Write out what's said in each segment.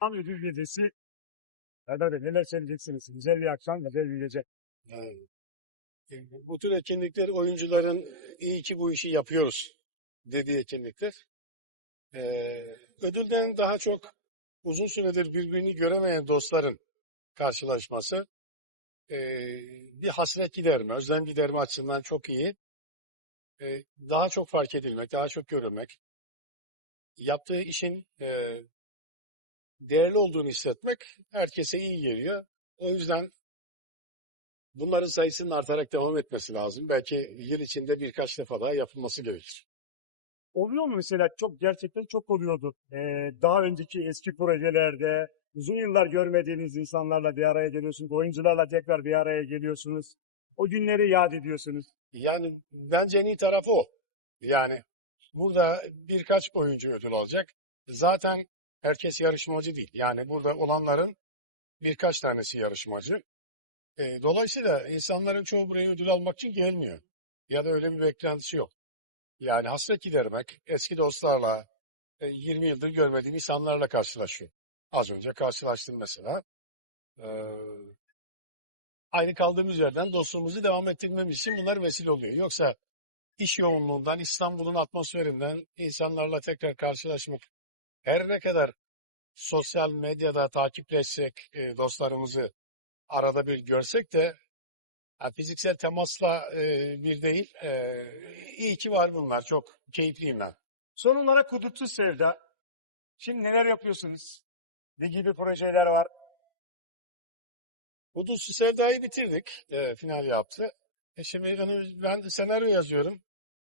Tam ödül gecesi. Serdar Bey neler söyleyeceksiniz? Güzel bir akşam, güzel bir gece. Yani, e, bu tür etkinlikler oyuncuların iyi ki bu işi yapıyoruz dediği etkinlikler. Ee, ödülden daha çok uzun süredir birbirini göremeyen dostların karşılaşması ee, bir hasret giderme, özlem giderme açısından çok iyi. Ee, daha çok fark edilmek, daha çok görülmek, yaptığı işin e, değerli olduğunu hissetmek herkese iyi geliyor. O yüzden bunların sayısının artarak devam etmesi lazım. Belki yıl içinde birkaç defa daha yapılması gerekir. Oluyor mu mesela? Çok gerçekten çok oluyordu. Ee, daha önceki eski projelerde uzun yıllar görmediğiniz insanlarla bir araya geliyorsunuz. Oyuncularla tekrar bir araya geliyorsunuz. O günleri yad ediyorsunuz. Yani bence en iyi tarafı o. Yani burada birkaç oyuncu ödül alacak. Zaten herkes yarışmacı değil. Yani burada olanların birkaç tanesi yarışmacı. E, dolayısıyla insanların çoğu buraya ödül almak için gelmiyor. Ya da öyle bir beklentisi yok. Yani hasret gidermek, eski dostlarla, e, 20 yıldır görmediğim insanlarla karşılaşıyor. Az önce karşılaştım mesela. Ee, aynı kaldığımız yerden dostluğumuzu devam ettirmemiz için bunlar vesile oluyor. Yoksa iş yoğunluğundan, İstanbul'un atmosferinden insanlarla tekrar karşılaşmak, her ne kadar sosyal medyada takipleşsek e, dostlarımızı arada bir görsek de ha, fiziksel temasla e, bir değil. E, iyi ki var bunlar. Çok keyifliyim ben. Son olarak Hudutsuz Sevda. Şimdi neler yapıyorsunuz? Ne gibi projeler var? Hudutsu Sevda'yı bitirdik. E, final yaptı. E şimdi ben, senaryo yazıyorum.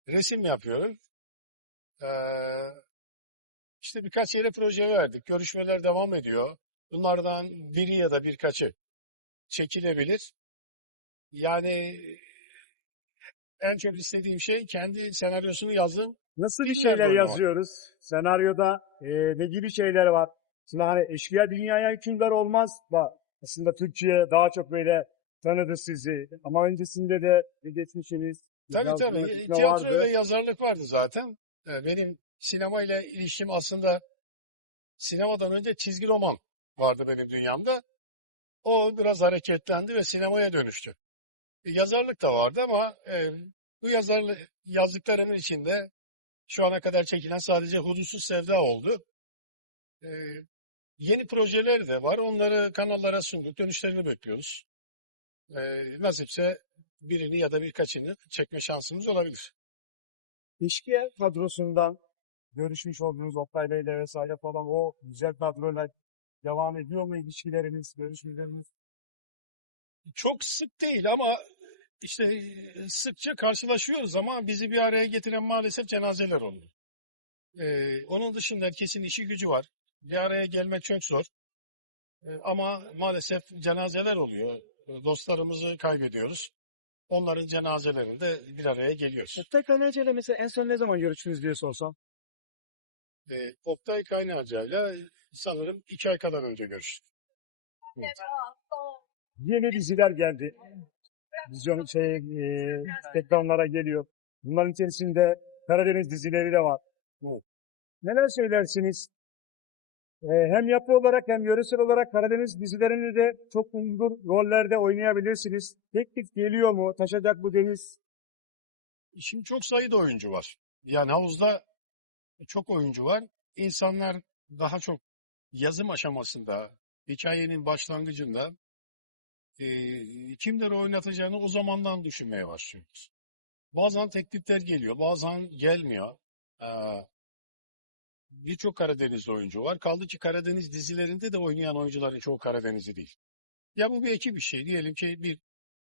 Resim yapıyorum. E, işte birkaç yere proje verdik. Görüşmeler devam ediyor. Bunlardan biri ya da birkaçı çekilebilir. Yani en çok istediğim şey kendi senaryosunu yazdım. Nasıl bir şeyler yazıyoruz? Senaryoda e, ne gibi şeyler var? Şimdi hani eşkıya dünyaya hükümdar olmaz da aslında Türkiye daha çok böyle tanıdı sizi. Ama öncesinde de bir geçmişiniz. Tabii tabii. bir Tiyatro vardı. ve yazarlık vardı zaten. Ee, Benim sinemayla ilişkim aslında sinemadan önce çizgi roman vardı benim dünyamda. O biraz hareketlendi ve sinemaya dönüştü. E, Yazarlık da vardı ama e, bu yazarlık yazdıklarımın içinde şu ana kadar çekilen sadece Hudutsuz Sevda oldu. E, yeni projeler de var. Onları kanallara sunduk. Dönüşlerini bekliyoruz. E, nasipse birini ya da birkaçını çekme şansımız olabilir. Eşkıya kadrosundan görüşmüş olduğunuz Oktay Bey'le vesaire falan o güzel kadroyla devam ediyor mu ilişkileriniz, görüşmeleriniz? Çok sık değil ama işte e, sıkça karşılaşıyoruz ama bizi bir araya getiren maalesef cenazeler oluyor. Ee, onun dışında herkesin işi gücü var. Bir araya gelmek çok zor. Ee, ama maalesef cenazeler oluyor. Dostlarımızı kaybediyoruz. Onların cenazelerinde bir araya geliyoruz. Oktay Kaynarca'yla mesela en son ne zaman görüştünüz diye sorsam. Ee, Oktay Kaynarca'yla sanırım iki ay kadar önce görüştük. Yeni diziler geldi. Vizyon şey, e, ekranlara geliyor. Bunların içerisinde Karadeniz dizileri de var. Neler söylersiniz? E, hem yapı olarak hem yöresel olarak Karadeniz dizilerini de çok uygun rollerde oynayabilirsiniz. Teklif geliyor mu? Taşacak bu deniz. Şimdi çok sayıda oyuncu var. Yani havuzda çok oyuncu var. İnsanlar daha çok yazım aşamasında, hikayenin başlangıcında e, kimleri oynatacağını o zamandan düşünmeye başlıyoruz. Bazen teklifler geliyor, bazen gelmiyor. Ee, Birçok Karadeniz oyuncu var. Kaldı ki Karadeniz dizilerinde de oynayan oyuncuların çoğu Karadenizli değil. Ya bu bir ekip bir şey. Diyelim ki bir,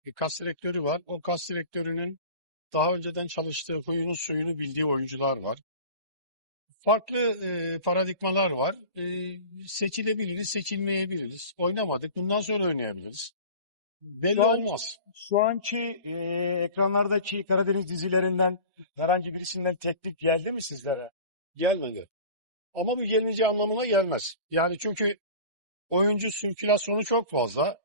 bir kas direktörü var. O kas direktörünün daha önceden çalıştığı huyunu suyunu bildiği oyuncular var. Farklı e, paradigmalar var. E, seçilebiliriz, seçilmeyebiliriz. Oynamadık. Bundan sonra oynayabiliriz. Belli Şu an- olmaz. Şu anki e, ekranlardaki Karadeniz dizilerinden herhangi birisinden teklif geldi mi sizlere? Gelmedi. Ama bu gelince anlamına gelmez. Yani çünkü oyuncu sirkülasyonu çok fazla.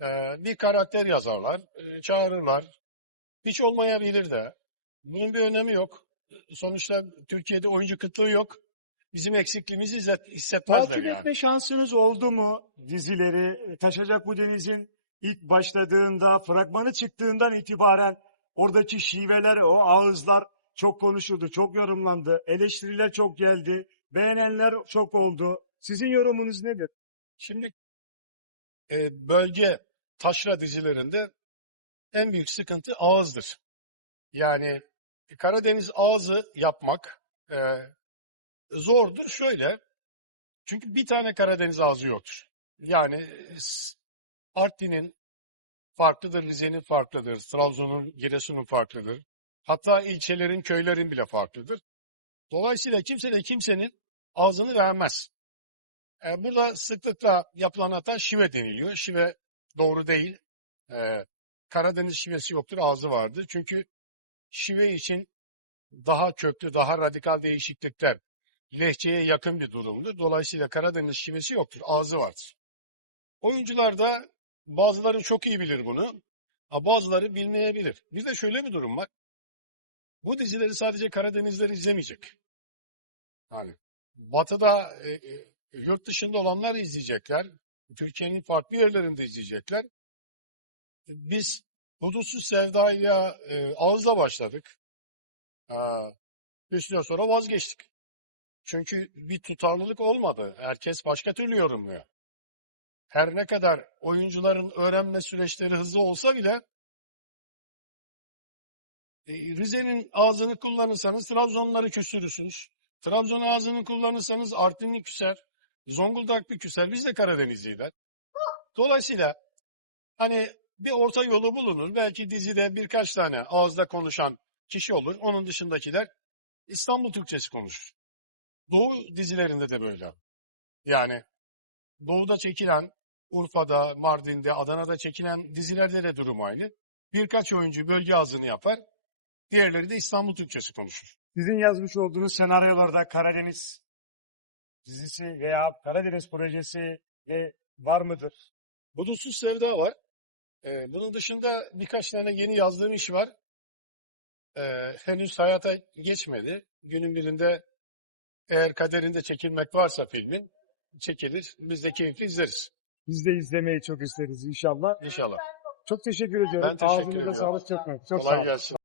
E, bir karakter yazarlar, e, çağırırlar. Hiç olmayabilir de. Bunun bir önemi yok. Sonuçta Türkiye'de oyuncu kıtlığı yok. bizim eksikliğimizi hisset- hissetmezler Takip yani. etme şansınız oldu mu dizileri? Taşacak bu denizin ilk başladığında, fragmanı çıktığından itibaren oradaki şiveler, o ağızlar çok konuşuldu, çok yorumlandı. Eleştiriler çok geldi. Beğenenler çok oldu. Sizin yorumunuz nedir? Şimdi e, bölge taşra dizilerinde en büyük sıkıntı ağızdır. Yani Karadeniz ağzı yapmak e, zordur şöyle. Çünkü bir tane Karadeniz ağzı yoktur. Yani e, Artvin'in farklıdır, Rize'nin farklıdır, Trabzon'un, Giresun'un farklıdır. Hatta ilçelerin, köylerin bile farklıdır. Dolayısıyla kimse de kimsenin ağzını beğenmez. E, burada sıklıkla yapılan hata şive deniliyor. Şive doğru değil. E, Karadeniz şivesi yoktur, ağzı vardır. Çünkü şive için daha köklü, daha radikal değişiklikler lehçeye yakın bir durumdur. Dolayısıyla Karadeniz şivesi yoktur, ağzı vardır. Oyuncular da bazıları çok iyi bilir bunu. Bazıları bilmeyebilir. Bir de şöyle bir durum var. Bu dizileri sadece Karadenizler izlemeyecek. Yani Batı'da e, e, yurt dışında olanlar izleyecekler. Türkiye'nin farklı yerlerinde izleyecekler. Biz Hudutsuz Sevda'ya e, ağızla başladık. Bir süre sonra vazgeçtik. Çünkü bir tutarlılık olmadı. Herkes başka türlü yorumluyor. Her ne kadar oyuncuların öğrenme süreçleri hızlı olsa bile e, Rize'nin ağzını kullanırsanız Trabzonları küsürürsünüz. Trabzon ağzını kullanırsanız Artvinli küser. Zonguldak bir küser. Biz de Karadenizliler. Dolayısıyla hani bir orta yolu bulunur. Belki dizide birkaç tane ağızda konuşan kişi olur. Onun dışındakiler İstanbul Türkçesi konuşur. Doğu dizilerinde de böyle. Yani Doğu'da çekilen Urfa'da, Mardin'de, Adana'da çekilen dizilerde de durum aynı. Birkaç oyuncu bölge ağzını yapar. Diğerleri de İstanbul Türkçesi konuşur. Sizin yazmış olduğunuz senaryolarda Karadeniz dizisi veya Karadeniz projesi var mıdır? Budutsuz Sevda var. Ee, bunun dışında birkaç tane yeni yazdığım iş var. Ee, henüz hayata geçmedi. Günün birinde eğer kaderinde çekilmek varsa filmin çekilir. Biz de keyifli izleriz. Biz de izlemeyi çok isteriz inşallah. İnşallah. Çok teşekkür ediyorum. Ben teşekkür Ağzınıza ediyorum. sağlık çok Çok sağ Kolay olun. gelsin.